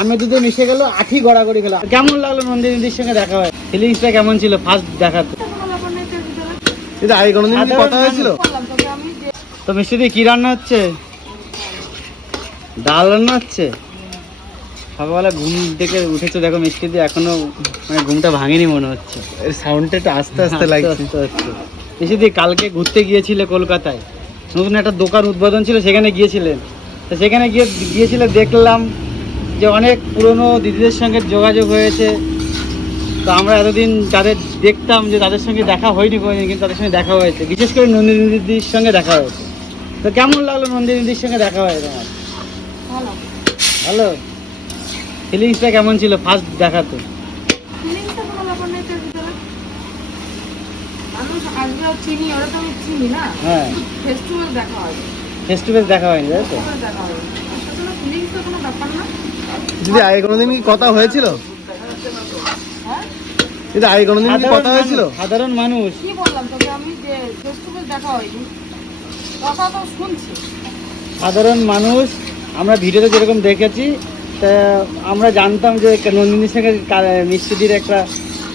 আমি দুধে মিশে গেল আঠি গড়াগড়ি খেলো কেমন লাগল নন্দিনীদির সঙ্গে দেখা হয়? ফিলিংসটা কেমন ছিল ফার্স্ট দেখাতে? এটা আগে কোনোদিন কথা হয়েছিল? তো মিষ্টি দি কি রান্না হচ্ছে? ডাল রান্না হচ্ছে? সকালবেলা ঘুম থেকে উঠেছে দেখো মিষ্টি দি এখনও মানে ঘুমটা ভাঙেনি মনে হচ্ছে। এর সাউন্ডটা একটু আস্তে আস্তে লাগছে। মিষ্টি দি কালকে ঘুরতে গিয়েছিলে কলকাতায়? নতুন একটা দোকান উদ্বোধন ছিল সেখানে গিয়েছিলেন তো সেখানে গিয়ে গিয়েছিলে দেখলাম যে অনেক পুরনো দিদিদের সঙ্গে যোগাযোগ হয়েছে। তো আমরা এতদিন যাদের দেখতাম যে তাদের সঙ্গে দেখা হয়নি কোনোদিন কিন্তু তাদের সঙ্গে দেখা হয়েছে। বিশেষ করে নন্দিনী দিদির সঙ্গে দেখা হয়েছে। তো কেমন লাগল নন্দিনী দিদির সঙ্গে দেখা হয় তোমার? ভালো। ফিলিংসটা কেমন ছিল ফার্স্ট দেখাতে? কোনো হয়। ফেস টু ফেস দেখা হয়নি তাই তো? দিদি আগে কোনোদিন কি কথা হয়েছিল? হ্যাঁ দিদি আগে কোনোদিন কি কথা হয়েছিল? সাধারণ মানুষ। কি বললাম তোকে আমি যে ফেস দেখা হয়নি? কথা তো শুনছি। সাধারণ মানুষ আমরা ভিডিওতে যেরকম দেখেছি তা আমরা জানতাম যে নন্দিনীর সঙ্গে মিষ্টিদির একটা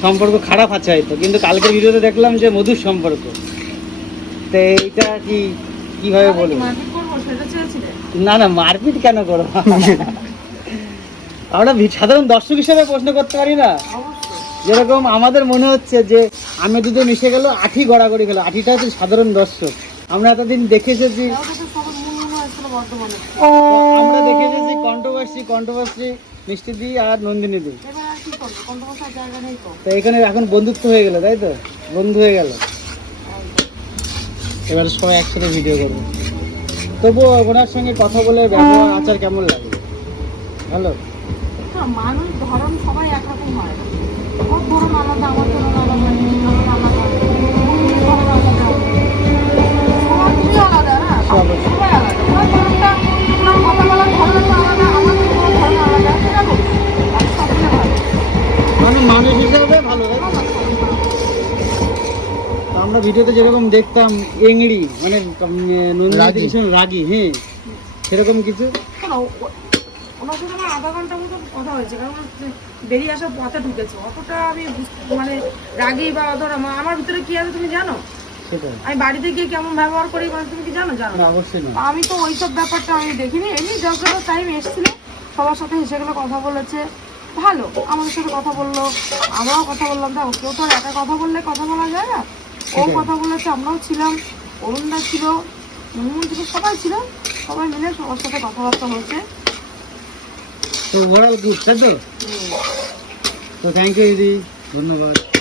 সম্পর্ক খারাপ আছে হয়তো কিন্তু কালকের ভিডিওতে দেখলাম যে মধুর সম্পর্ক। তো এইটা কি কীভাবে বলব? মারপিট করব সেটা চেয়েছিলে? না না মারপিট কেন করব? আমরা সাধারণ দর্শক হিসেবে প্রশ্ন করতে পারি না। যেরকম আমাদের মনে হচ্ছে যে আমি দুধে মিশে গেল আঠি গড়াগড়ি গেল আঠিটা হচ্ছে সাধারণ দর্শক। আমরা এতদিন দেখে এসেছি আমরা দেখে এসেছি কন্ট্রোভার্সি কন্ট্রোভার্সি মিষ্টি দি আর নন্দিনী দি তো। তো এখানে এখন বন্ধুত্ব হয়ে গেল তাই তো? বন্ধু হয়ে গেল। এবার সবাই একসাথে ভিডিও করব। তবুও ওনার সঙ্গে কথা বলে ব্যবহার আচার কেমন লাগে? ভালো? না মানুষ ধরন সবাই একরকম হয়। ওর ধরন আলাদা আমার ধরন আলাদা আলাদা ধরন আলাদা। সবার খুবই আলাদা না সবাই। সবাই আলাদা। ওনার ধরনটা ওনার কথা বলার ধরনটা আলাদা আমার ধরন আলাদা এরকম আর সব ভালো মানে মানুষ হিসেবে ভালো আমরা ভিডিওতে যেরকম দেখতাম এংড়ি মানে রাগী। হ্যাঁ সেরকম কিছু? ওনার সাথে আমার আধা ঘণ্টা মতো কথা হয়েছে কারণ বেরিয়ে আসার পথে ঢুকেছে। অতটা আমি মানে রাগি বা ধরো আমার- আমার ভিতরে কি আছে তুমি জানো? আমি বাড়িতে গিয়ে কেমন ব্যবহার করি মানে তুমি কি জানো? জানো আমি তো ওইসব ব্যাপারটা আমি দেখিনি। এমনি যত টাইম এসেছিল সবার সাথে হেসে গেলে কথা বলেছে। ভালো আমাদের সাথে কথা বলল আমরাও কথা বললাম। দেখো কেউ তো একা কথা বললে কথা বলা যায় না। ও কথা বলেছে আমরাও ছিলাম। অরুণদা ছিল মুনমুন ছিল সবাই ছিল। সবাই মিলে সবার সাথে কথাবার্তা হয়েছে। তো ওভারঅল গুড তাই তো? তো থ্যাংক ইউ দিদি। ধন্যবাদ।